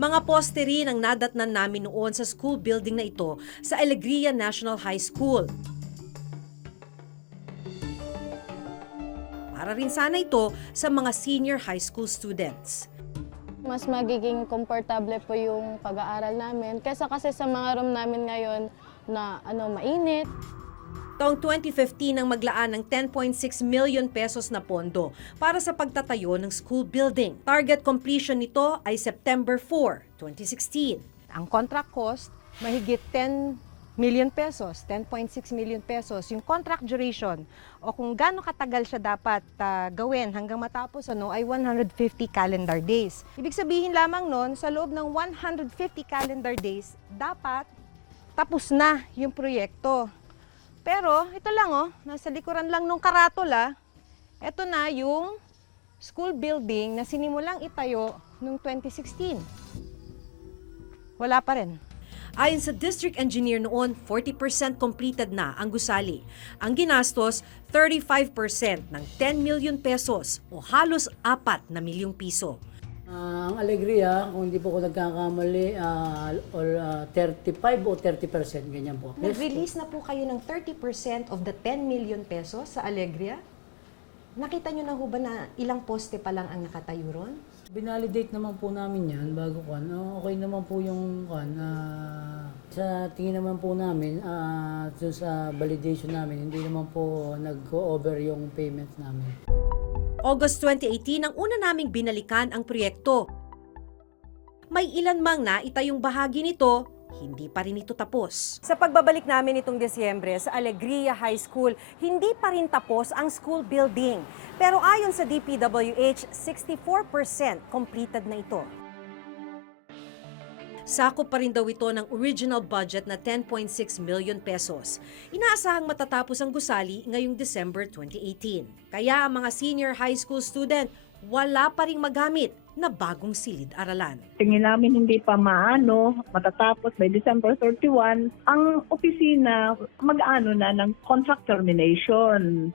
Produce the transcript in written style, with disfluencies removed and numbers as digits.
Mga poste rin ang nadatnan namin noon sa school building na ito sa Alegria National High School. Para rin sana ito sa mga senior high school students. Mas magiging komportable po yung pag-aaral namin kaysa kasi sa mga room namin ngayon na mainit. Taong 2015 nang maglaan ng 10.6 million pesos na pondo para sa pagtatayo ng school building. Target completion nito ay September 4, 2016. Ang contract cost, mahigit 10 million pesos, 10.6 million pesos. Yung contract duration o kung gaano katagal siya dapat gawin hanggang matapos ay 150 calendar days. Ibig sabihin lamang nun, sa loob ng 150 calendar days, dapat tapos na yung proyekto. Pero ito lang nasa likuran lang nung karatula, ito na yung school building na sinimulang itayo noong 2016. Wala pa rin. Ayon sa district engineer noon, 40% completed na ang gusali. Ang ginastos, 35% ng 10 million pesos o halos 4 na milyong piso. Ang Alegria, kung hindi po ako nagkakamali, 35 o 30%, ganyan po. Nag-release na po kayo ng 30% of the 10 million pesos sa Alegria. Nakita nyo na ho ba na ilang poste pa lang ang nakatayo ron? Binalidate naman po namin yan bago kan. Okay naman po yung kan. Sa tingin naman po namin, dun sa validation namin, hindi naman po nag-go-over yung payments namin. August 2018 ang una naming binalikan ang proyekto. May ilan mang naitayong bahagi nito, hindi pa rin ito tapos. Sa pagbabalik namin itong Desyembre sa Alegria High School, hindi pa rin tapos ang school building. Pero ayon sa DPWH, 64% completed na ito. Sakop pa rin daw ito ng original budget na 10.6 million pesos. Inaasahang matatapos ang gusali ngayong December 2018. Kaya ang mga senior high school student wala pa ring magamit na bagong silid-aralan. Tingin namin hindi pa matatapos by December 31, ang opisina mag-ano na ng contract termination.